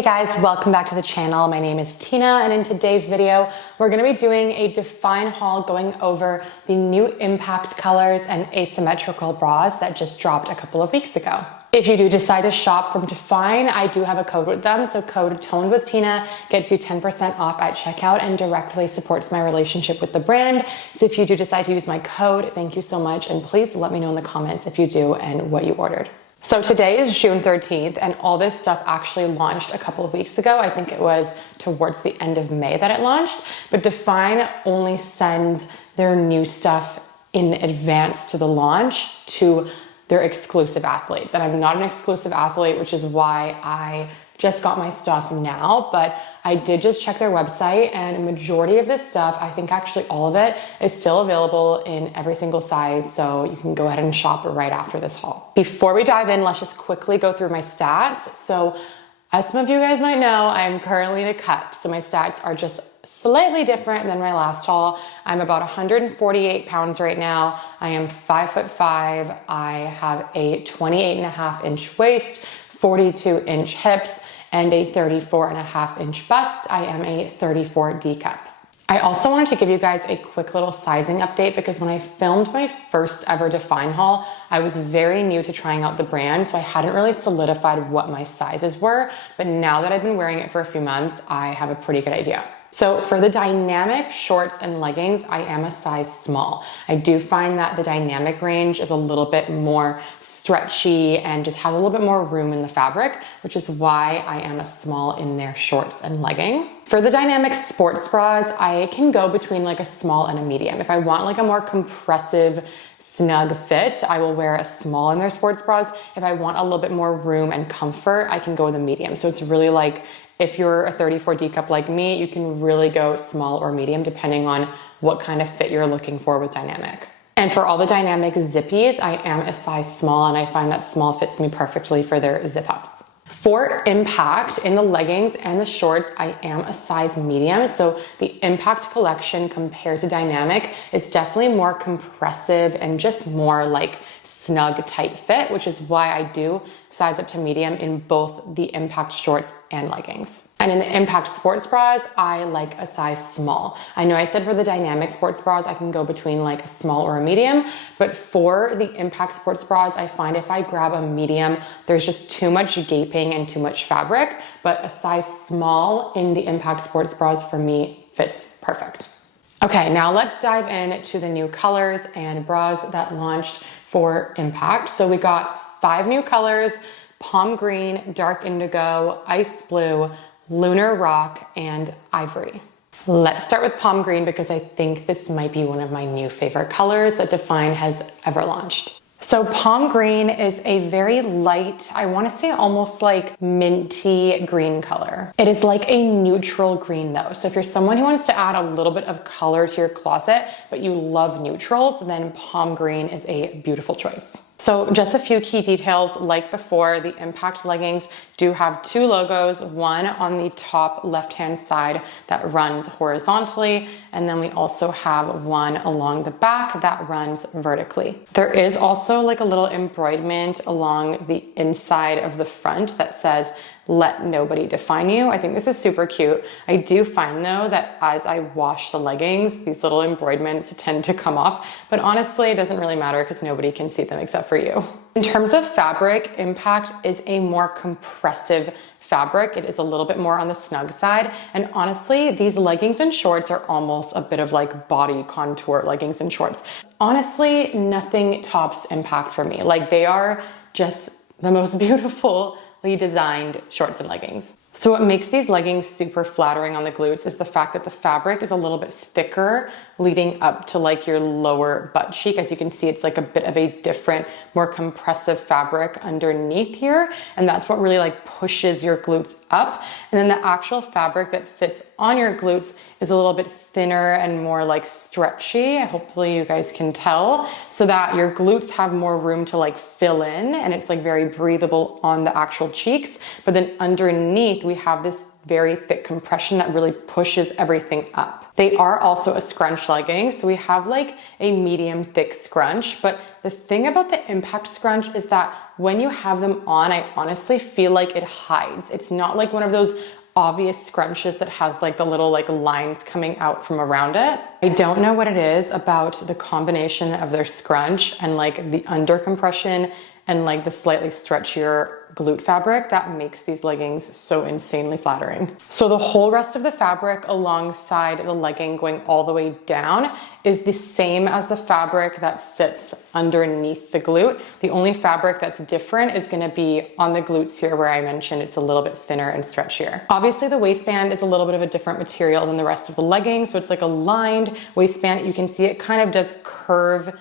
Hey guys, welcome back to the channel. My name is Tina, and in today's video, we're gonna be doing a Dfyne haul going over the new impact colors and asymmetrical bras that just dropped a couple of weeks ago. If you do decide to shop from Dfyne, I do have a code with them. So code Toned with Tina gets you 10% off at checkout and directly supports my relationship with the brand. So if you do decide to use my code, thank you so much. And please let me know in the comments if you do and what you ordered. So today is June 13th, and all this stuff actually launched a couple of weeks ago. I think it was towards the end of May that it launched, but Dfyne only sends their new stuff in advance to the launch to their exclusive athletes. And I'm not an exclusive athlete, which is why I just got my stuff now, but I did just check their website, and a majority of this stuff, I think actually all of it, is still available in every single size, so you can go ahead and shop right after this haul. Before we dive in, let's just quickly go through my stats. So as some of you guys might know, I'm currently in a cut, so my stats are just slightly different than my last haul. I'm about 148 pounds right now. I am 5'5". I have a 28.5-inch waist, 42-inch hips, and a 34.5-inch bust. I am a 34 D cup. I also wanted to give you guys a quick little sizing update because when I filmed my first ever Dfyne haul, I was very new to trying out the brand, so I hadn't really solidified what my sizes were, but now that I've been wearing it for a few months, I have a pretty good idea. So for the dynamic shorts and leggings, I am a size small. I do find that the dynamic range is a little bit more stretchy and just has a little bit more room in the fabric, which is why I am a small in their shorts and leggings. For the dynamic sports bras, I can go between like a small and a medium. If I want like a more compressive, snug fit, I will wear a small in their sports bras. If I want a little bit more room and comfort, I can go with a medium. So it's really like, if you're a 34 D cup like me, you can really go small or medium depending on what kind of fit you're looking for with dynamic. And for all the dynamic zippies, I am a size small, and I find that small fits me perfectly for their zip ups. For impact in the leggings and the shorts, I am a size medium. So the impact collection compared to dynamic is definitely more compressive and just more like snug tight fit, which is why I do size up to medium in both the impact shorts and leggings. And in the impact sports bras, I like a size small. I know I said for the dynamic sports bras, I can go between like a small or a medium, but for the impact sports bras, I find if I grab a medium, there's just too much gaping and too much fabric, but a size small in the impact sports bras for me fits perfect. Okay, now let's dive into the new colors and bras that launched for impact. So we got 5 new colors: palm green, dark indigo, ice blue, lunar rock, and ivory. Let's start with palm green because I think this might be one of my new favorite colors that Dfyne has ever launched. So palm green is a very light, I want to say almost like minty green color. It is like a neutral green though. So if you're someone who wants to add a little bit of color to your closet, but you love neutrals, then palm green is a beautiful choice. So just a few key details. Like before, the impact leggings do have 2 logos, one on the top left-hand side that runs horizontally, and then we also have one along the back that runs vertically. There is also like a little embroiderment along the inside of the front that says, "Let nobody define you." I think this is super cute. I do find though that as I wash the leggings, these little embroiderments tend to come off, but honestly, it doesn't really matter because nobody can see them except for you. In terms of fabric, impact is a more compressive fabric. It is a little bit more on the snug side. And honestly, these leggings and shorts are almost a bit of like body contour leggings and shorts. Honestly, nothing tops impact for me. Like, they are just the most beautifully designed shorts and leggings. So what makes these leggings super flattering on the glutes is the fact that the fabric is a little bit thicker leading up to like your lower butt cheek. As you can see, it's like a bit of a different, more compressive fabric underneath here. And that's what really like pushes your glutes up. And then the actual fabric that sits on your glutes is a little bit thinner and more like stretchy. Hopefully you guys can tell, so that your glutes have more room to like fill in, and it's like very breathable on the actual natural cheeks, but then underneath we have this very thick compression that really pushes everything up. They are also a scrunch legging, so we have like a medium thick scrunch, but the thing about the impact scrunch is that when you have them on, I honestly feel like it hides. It's not like one of those obvious scrunches that has like the little like lines coming out from around it. I don't know what it is about the combination of their scrunch and like the under compression and like the slightly stretchier glute fabric that makes these leggings so insanely flattering. So the whole rest of the fabric alongside the legging going all the way down is the same as the fabric that sits underneath the glute. The only fabric that's different is going to be on the glutes here, where I mentioned it's a little bit thinner and stretchier. Obviously the waistband is a little bit of a different material than the rest of the legging, so it's like a lined waistband. You can see it kind of does curve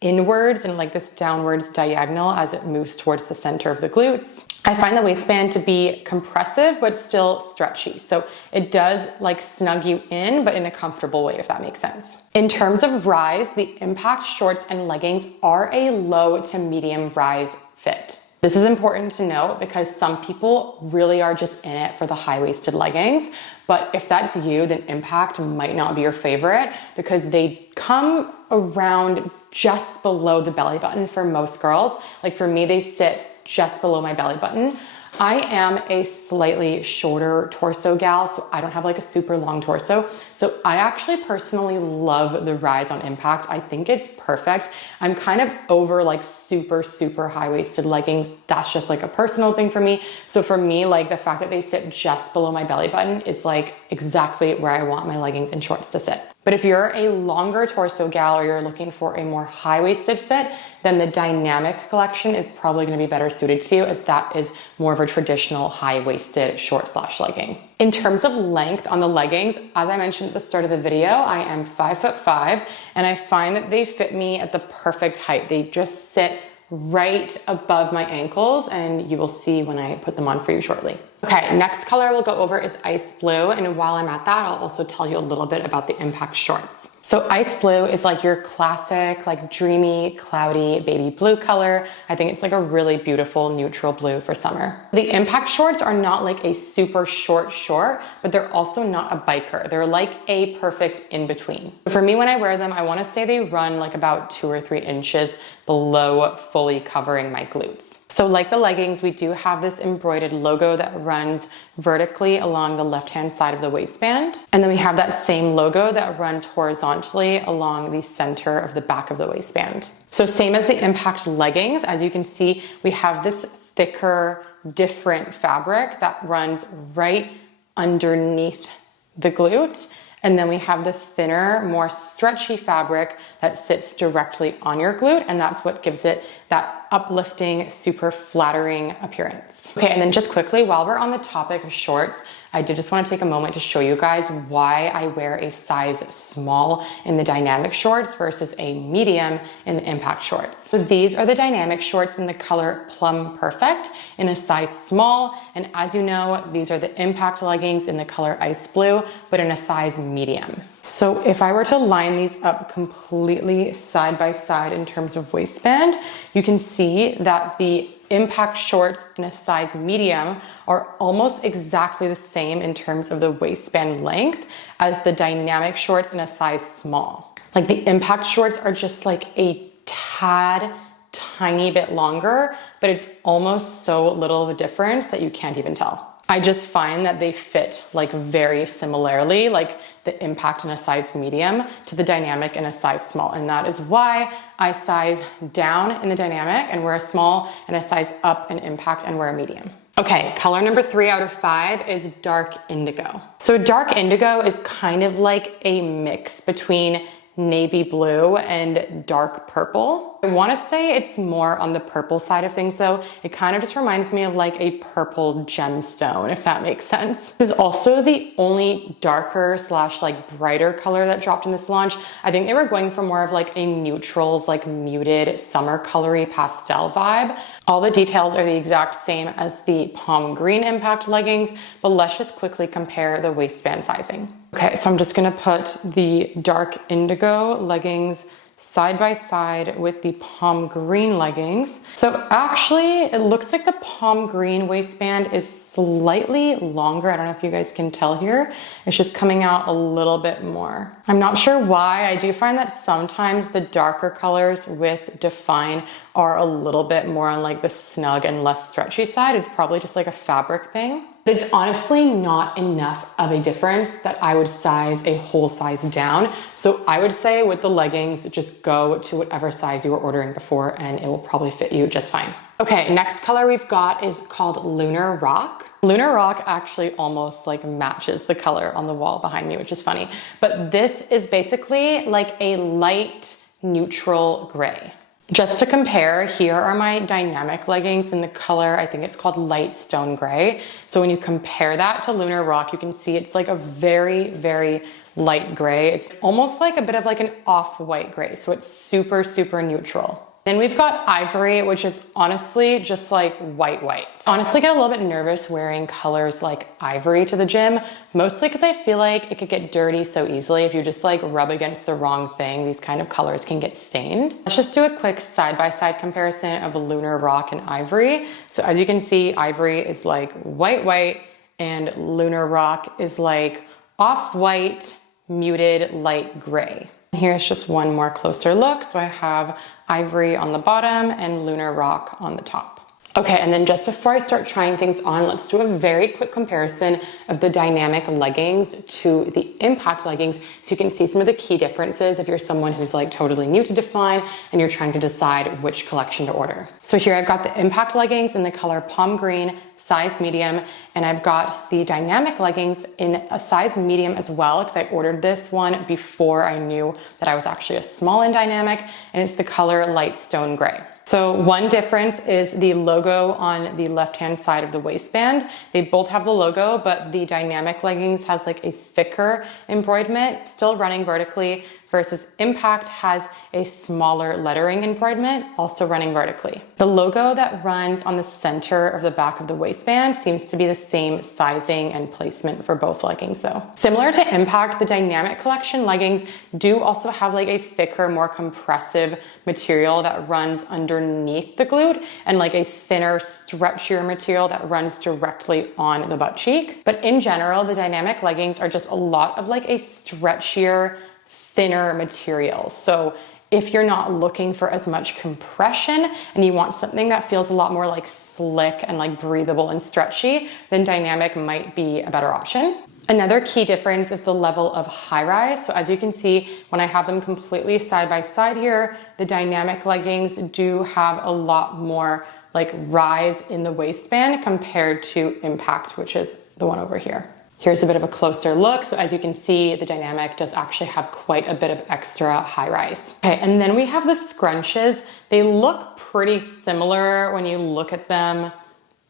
inwards and like this downwards diagonal as it moves towards the center of the glutes. I find the waistband to be compressive but still stretchy, so it does like snug you in, but in a comfortable way, if that makes sense. In terms of rise, the impact shorts and leggings are a low to medium rise fit. This is important to note because some people really are just in it for the high-waisted leggings, but if that's you, then impact might not be your favorite because they come around just below the belly button for most girls. Like for me, they sit just below my belly button. I am a slightly shorter torso gal, so I don't have like a super long torso. So I actually personally love the rise on impact. I think it's perfect. I'm kind of over like super high-waisted leggings. That's just like a personal thing for me. So for me, like the fact that they sit just below my belly button is like exactly where I want my leggings and shorts to sit. But if you're a longer torso gal or you're looking for a more high-waisted fit, then the Dynamic collection is probably going to be better suited to you, as that is more of a traditional high-waisted short/legging. In terms of length on the leggings, as I mentioned at the start of the video, I am 5'5", and I find that they fit me at the perfect height. They just sit right above my ankles, and you will see when I put them on for you shortly. Okay, next color we'll go over is ice blue, and while I'm at that, I'll also tell you a little bit about the impact shorts. So ice blue is like your classic, like dreamy, cloudy baby blue color. I think it's like a really beautiful neutral blue for summer. The impact shorts are not like a super short, but they're also not a biker. They're like a perfect in between. For me, when I wear them, I wanna say they run like about 2 or 3 inches below fully covering my glutes. So like the leggings, we do have this embroidered logo that runs vertically along the left-hand side of the waistband. And then we have that same logo that runs horizontally along the center of the back of the waistband. So same as the impact leggings, as you can see, we have this thicker, different fabric that runs right underneath the glute. And then we have the thinner, more stretchy fabric that sits directly on your glute, and that's what gives it that uplifting, super flattering appearance. Okay, and then just quickly, while we're on the topic of shorts, I did just want to take a moment to show you guys why I wear a size small in the Dynamic shorts versus a medium in the impact shorts. So these are the Dynamic shorts in the color Plum Perfect in a size small. And as you know, these are the impact leggings in the color Ice Blue, but in a size medium. So if I were to line these up completely side by side in terms of waistband, you can see that the impact shorts in a size medium are almost exactly the same in terms of the waistband length as the Dynamic shorts in a size small. Like the impact shorts are just like a tad tiny bit longer, but it's almost so little of a difference that you can't even tell. I just find that they fit like very similarly, like the impact in a size medium to the Dynamic in a size small. And that is why I size down in the Dynamic and wear a small, and I size up in impact and wear a medium. Okay, color number 3 out of 5 is dark indigo. So dark indigo is kind of like a mix between navy blue and dark purple. I want to say it's more on the purple side of things though. It kind of just reminds me of like a purple gemstone, if that makes sense. This is also the only darker / like brighter color that dropped in this launch. I think they were going for more of like a neutrals, like muted summer colory pastel vibe. All the details are the exact same as the palm green impact leggings, but let's just quickly compare the waistband sizing. Okay, so I'm just gonna put the dark indigo leggings side by side with the palm green leggings. So actually it looks like the palm green waistband is slightly longer. I don't know if you guys can tell here. It's just coming out a little bit more. I'm not sure why. I do find that sometimes the darker colors with Dfyne are a little bit more on like the snug and less stretchy side. It's probably just like a fabric thing. But it's honestly not enough of a difference that I would size a whole size down. So I would say with the leggings, just go to whatever size you were ordering before and it will probably fit you just fine. Okay, next color we've got is called Lunar Rock. Lunar Rock actually almost like matches the color on the wall behind me, which is funny. But this is basically like a light neutral gray. Just to compare, here are my dynamic leggings in the color, I think it's called light stone gray. So when you compare that to Lunar Rock, you can see it's like a very, very light gray. It's almost like a bit of like an off-white gray. So it's super, super neutral. Then we've got Ivory, which is honestly just like white. Honestly, get a little bit nervous wearing colors like ivory to the gym, mostly because I feel like it could get dirty so easily. If you just like rub against the wrong thing, these kind of colors can get stained. Let's just do a quick side-by-side comparison of Lunar Rock and Ivory. So as you can see, Ivory is like white, and Lunar Rock is like off-white, muted, light gray. Here's just one more closer look. So I have Ivory on the bottom and Lunar Rock on the top. Okay, and then just before I start trying things on, let's do a very quick comparison of the dynamic leggings to the impact leggings so you can see some of the key differences if you're someone who's like totally new to Dfyne and you're trying to decide which collection to order. So here I've got the impact leggings in the color palm green, size medium, and I've got the dynamic leggings in a size medium as well because I ordered this one before I knew that I was actually a small in dynamic, and it's the color light stone gray. So one difference is the logo on the left-hand side of the waistband. They both have the logo, but the dynamic leggings has like a thicker embroiderment, still running vertically, versus Impact has a smaller lettering embroiderment, also running vertically. The logo that runs on the center of the back of the waistband seems to be the same sizing and placement for both leggings though. Similar to Impact, the Dynamic Collection leggings do also have like a thicker, more compressive material that runs underneath the glute and like a thinner, stretchier material that runs directly on the butt cheek. But in general, the Dynamic leggings are just a lot of like a stretchier, thinner material. So if you're not looking for as much compression and you want something that feels a lot more like slick and like breathable and stretchy, then Dynamic might be a better option. Another key difference is the level of high rise. So as you can see, when I have them completely side by side here, the Dynamic leggings do have a lot more like rise in the waistband compared to Impact, which is the one over here. Here's a bit of a closer look. So as you can see, the Dynamic does actually have quite a bit of extra high rise. Okay, and then we have the scrunches. They look pretty similar when you look at them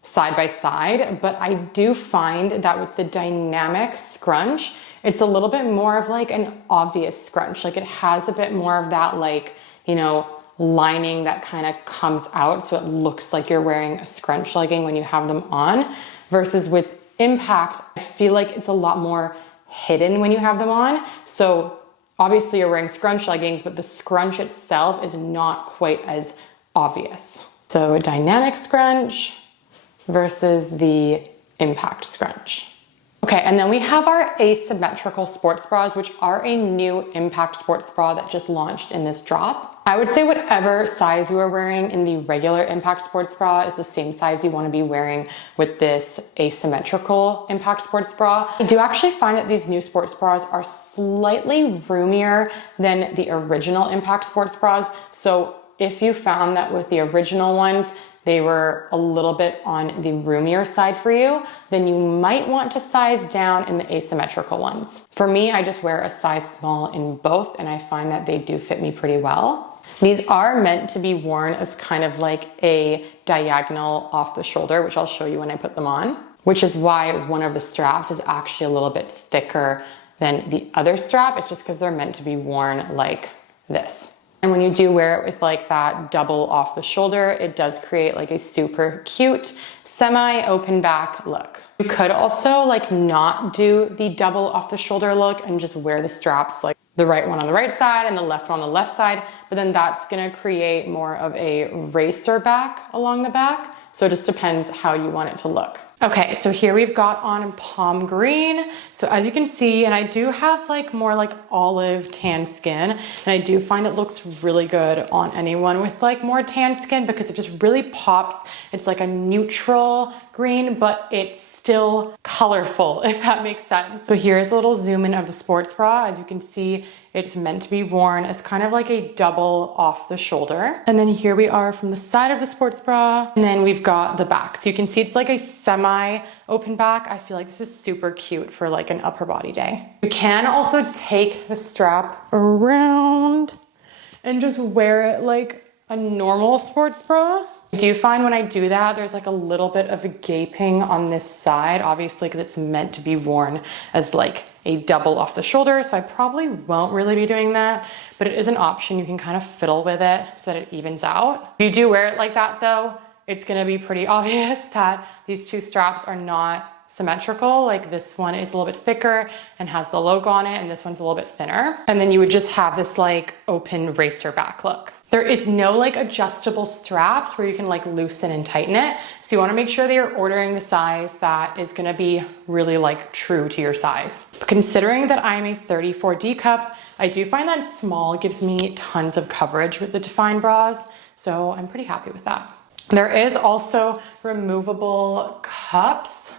side by side, but I do find that with the Dynamic scrunch, it's a little bit more of like an obvious scrunch. Like it has a bit more of that like, you know, lining that kind of comes out. So it looks like you're wearing a scrunch legging when you have them on, versus with Impact, I feel like it's a lot more hidden when you have them on. So obviously you're wearing scrunch leggings, but the scrunch itself is not quite as obvious. So a Dynamic scrunch versus the Impact scrunch. Okay, and then we have our asymmetrical sports bras, which are a new Impact sports bra that just launched in this drop. I would say whatever size you are wearing in the regular Impact sports bra is the same size you want to be wearing with this asymmetrical Impact sports bra. I do actually find that these new sports bras are slightly roomier than the original Impact sports bras. So if you found that with the original ones, they were a little bit on the roomier side for you, then you might want to size down in the asymmetrical ones. For me, I just wear a size small in both, and I find that they do fit me pretty well. These are meant to be worn as kind of like a diagonal off the shoulder, which I'll show you when I put them on, which is why one of the straps is actually a little bit thicker than the other strap. It's just because they're meant to be worn like this. And when you do wear it with like that double off the shoulder, it does create like a super cute semi-open back look. You could also like not do the double off the shoulder look and just wear the straps like the right one on the right side and the left one on the left side, but then that's gonna create more of a racer back along the back. So it just depends how you want it to look. Okay, so here we've got on palm green. So as you can see, and I do have like more like olive tan skin, and I do find it looks really good on anyone with like more tan skin because it just really pops. It's like a neutral green, but it's still colorful, if that makes sense. So here's a little zoom in of the sports bra. As you can see, it's meant to be worn as kind of like a double off the shoulder. And then here we are from the side of the sports bra. And then we've got the back. So you can see it's like a semi-open back. I feel like this is super cute for like an upper body day. You can also take the strap around and just wear it like a normal sports bra. I do find when I do that, there's like a little bit of a gaping on this side, obviously because it's meant to be worn as like a double off the shoulder. So I probably won't really be doing that, but it is an option. You can kind of fiddle with it so that it evens out. If you do wear it like that though, it's gonna be pretty obvious that these two straps are not symmetrical. Like this one is a little bit thicker and has the logo on it, and this one's a little bit thinner. And then you would just have this like open racer back look. There is no like adjustable straps where you can like loosen and tighten it. So you wanna make sure that you're ordering the size that is gonna be really like true to your size. Considering that I'm a 34D cup, I do find that small gives me tons of coverage with the Dfyne bras. So I'm pretty happy with that. There is also removable cups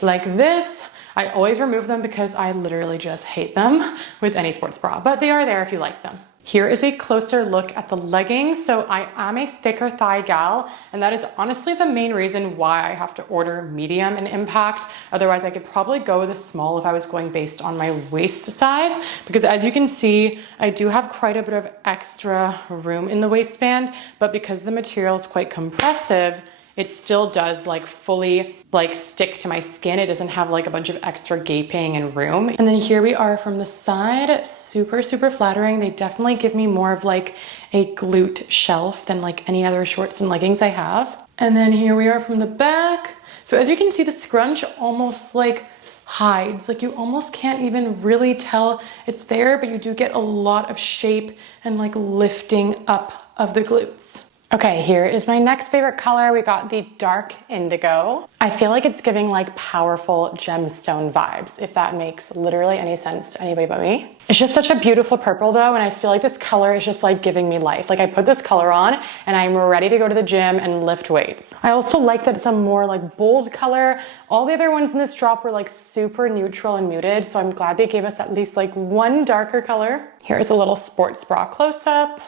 like this. I always remove them because I literally just hate them with any sports bra, but they are there if you like them. Here is a closer look at the leggings. So I am a thicker thigh gal, and that is honestly the main reason why I have to order medium in Impact. Otherwise I could probably go with a small if I was going based on my waist size, because as you can see, I do have quite a bit of extra room in the waistband, but because the material is quite compressive, it still does like fully like stick to my skin. It doesn't have like a bunch of extra gaping and room. And then here we are from the side, super, super flattering. They definitely give me more of like a glute shelf than like any other shorts and leggings I have. And then here we are from the back. So as you can see, the scrunch almost like hides, like you almost can't even really tell it's there, but you do get a lot of shape and like lifting up of the glutes. Okay, here is my next favorite color. We got the dark indigo. I feel like it's giving like powerful gemstone vibes, if that makes literally any sense to anybody but me. It's just such a beautiful purple though, and I feel like this color is just like giving me life. Like I put this color on and I'm ready to go to the gym and lift weights. I also like that it's a more like bold color. All the other ones in this drop were like super neutral and muted, so I'm glad they gave us at least like one darker color. Here's a little sports bra close-up.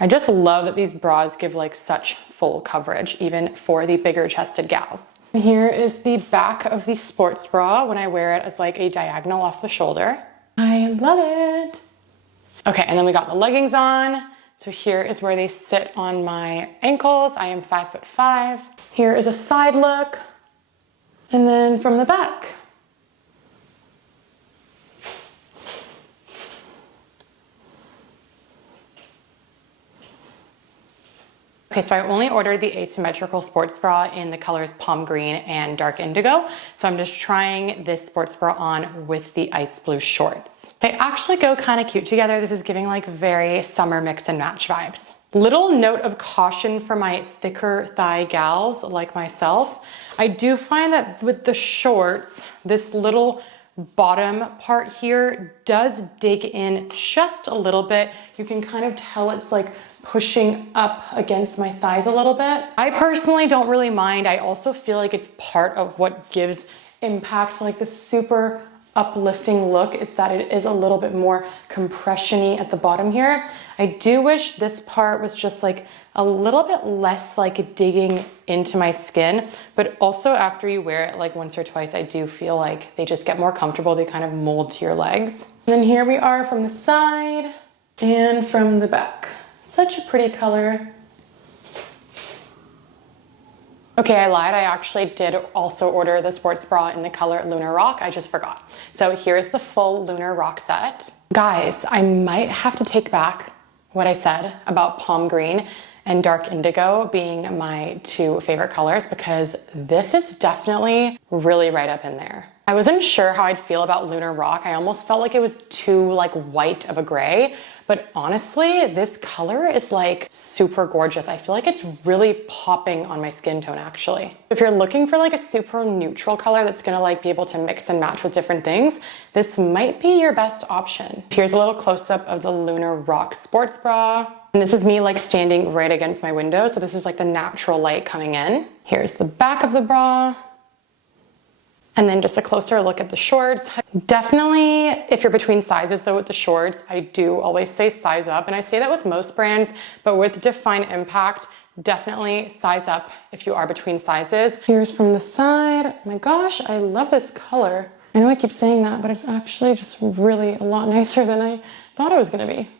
I just love that these bras give like such full coverage, even for the bigger chested gals. And here is the back of the sports bra when I wear it as like a diagonal off the shoulder. I love it. Okay, and then we got the leggings on. So here is where they sit on my ankles. I am 5'5". Here is a side look. And then from the back. Okay, so I only ordered the asymmetrical sports bra in the colors palm green and dark indigo. So I'm just trying this sports bra on with the ice blue shorts. They actually go kind of cute together. This is giving like very summer mix and match vibes. Little note of caution for my thicker thigh gals like myself. I do find that with the shorts, this little bottom part here does dig in just a little bit. You can kind of tell it's like pushing up against my thighs a little bit. I personally don't really mind. I also feel like it's part of what gives Impact like the super uplifting look, is that it is a little bit more compression-y at the bottom here. I do wish this part was just like a little bit less like digging into my skin, but also after you wear it like once or twice, I do feel like they just get more comfortable. They kind of mold to your legs. And then here we are from the side and from the back. Such a pretty color. Okay, I lied. I actually did also order the sports bra in the color Lunar Rock. I just forgot. So here's the full Lunar Rock set. Guys, I might have to take back what I said about palm green and dark indigo being my two favorite colors, because this is definitely really right up in there. I wasn't sure how I'd feel about Lunar Rock. I almost felt like it was too like white of a gray, but honestly, this color is like super gorgeous. I feel like it's really popping on my skin tone actually. If you're looking for like a super neutral color that's gonna like be able to mix and match with different things, this might be your best option. Here's a little close-up of the Lunar Rock sports bra. And this is me like standing right against my window. So this is like the natural light coming in. Here's the back of the bra. And then just a closer look at the shorts. Definitely, if you're between sizes though with the shorts, I do always say size up. And I say that with most brands, but with Dfyne Impact, definitely size up if you are between sizes. Here's from the side. Oh my gosh, I love this color. I know I keep saying that, but it's actually just really a lot nicer than I thought it was gonna be.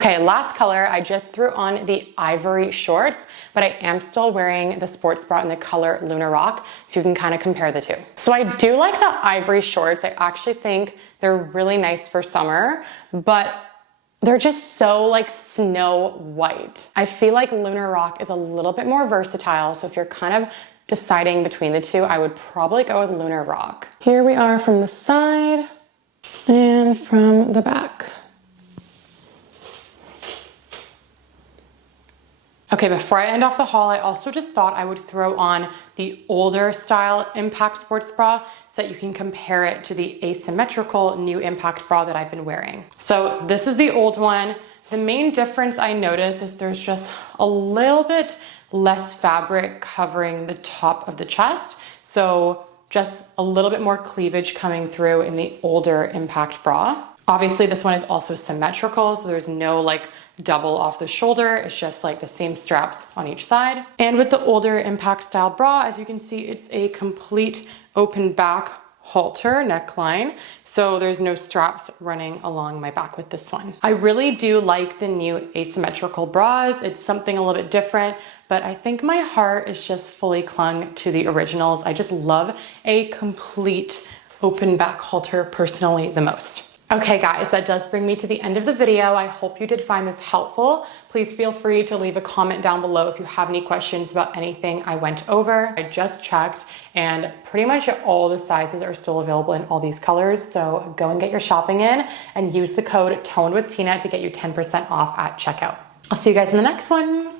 Okay, last color, I just threw on the ivory shorts, but I am still wearing the sports bra in the color Lunar Rock, so you can kind of compare the two. So I do like the ivory shorts. I actually think they're really nice for summer, but they're just so like snow white. I feel like Lunar Rock is a little bit more versatile, so if you're kind of deciding between the two, I would probably go with Lunar Rock. Here we are from the side and from the back. Okay, before I end off the haul, I also just thought I would throw on the older style Impact sports bra so that you can compare it to the asymmetrical new Impact bra that I've been wearing. So this is the old one. The main difference I noticed is there's just a little bit less fabric covering the top of the chest. So just a little bit more cleavage coming through in the older Impact bra. Obviously this one is also symmetrical, so there's no like double off the shoulder. It's just like the same straps on each side. And with the older Impact style bra, as you can see, it's a complete open back halter neckline. So there's no straps running along my back with this one. I really do like the new asymmetrical bras. It's something a little bit different, but I think my heart is just fully clung to the originals. I just love a complete open back halter personally the most. Okay guys, that does bring me to the end of the video. I hope you did find this helpful. Please feel free to leave a comment down below if you have any questions about anything I went over. I just checked and pretty much all the sizes are still available in all these colors. So go and get your shopping in and use the code TONEDWithTina to get you 10% off at checkout. I'll see you guys in the next one.